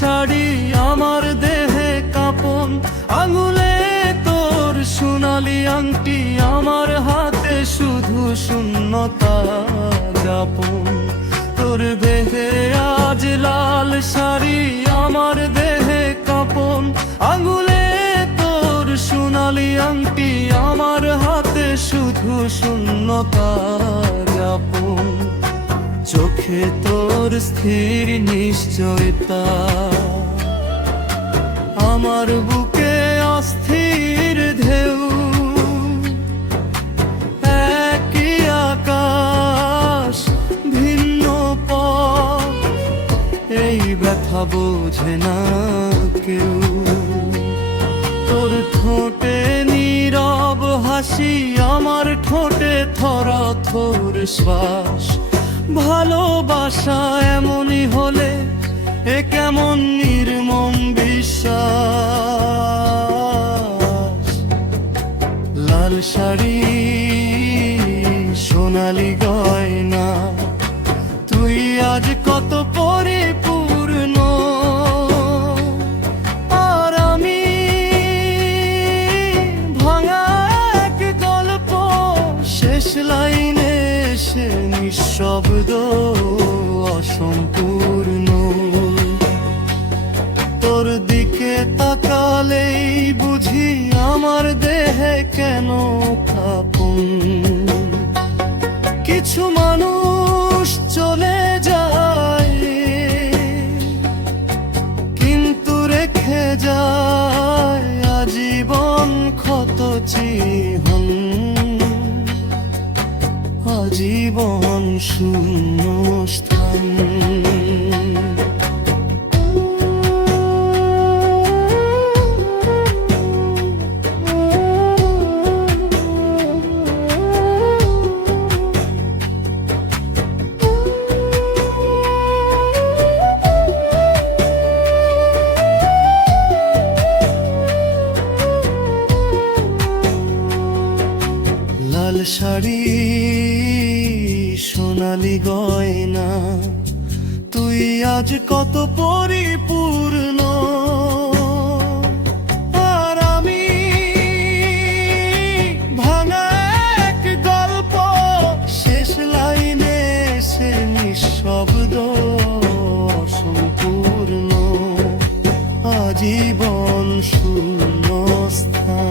শাড়ি আমার দেহে কাঁপন, আঙুলে তোর সোনালি আংটি, আমার হাতে শুধু শূন্যতা যাপন। তোর দেহে আজ লাল শাড়ি আমার দেহে কাঁপন, আঙুলে তোর সোনালি আংটি, আমার হাতে শুধু শূন্যতা যাপন। চোখে তোর স্থির নিশ্চয়তা, আমার বুকে অস্থির ঢেউ। একই আকাশ ভিন্ন পথ, এই ব্যথা বোঝে না কেউ। তোর ঠোঁটে নীরব হাসি, আমার ঠোঁটে থরথর শ্বাস। ভালোবাসা এমনই হলে এ কেমন নির্মম বিশ্বাস। লাল শাড়ি সোনালি গয়না, তুই আজ কত পরিপূর্ণ, আর আমি ভাঙা এক গল্প। শেষ লাইনে সে নিঃশব্দ অসম্পূর্ণ। তোর দিকে তাকালেই বুঝি আমার দেহে কেন কাঁপন। কিছু মানুষ চলে যায় কিন্তু রেখে যায় আজীবন ক্ষত চিহ্ন, আজীবন শূন্য স্থান। লাল শাড়ি সোনালি গয়না, তুই আজ কত পরিপূর্ণ, আর আমি ভাঙা এক গল্প। শেষ লাইনে সে নিঃশব্দ অসম্পূর্ণ, আজীবন শূন্য স্থান।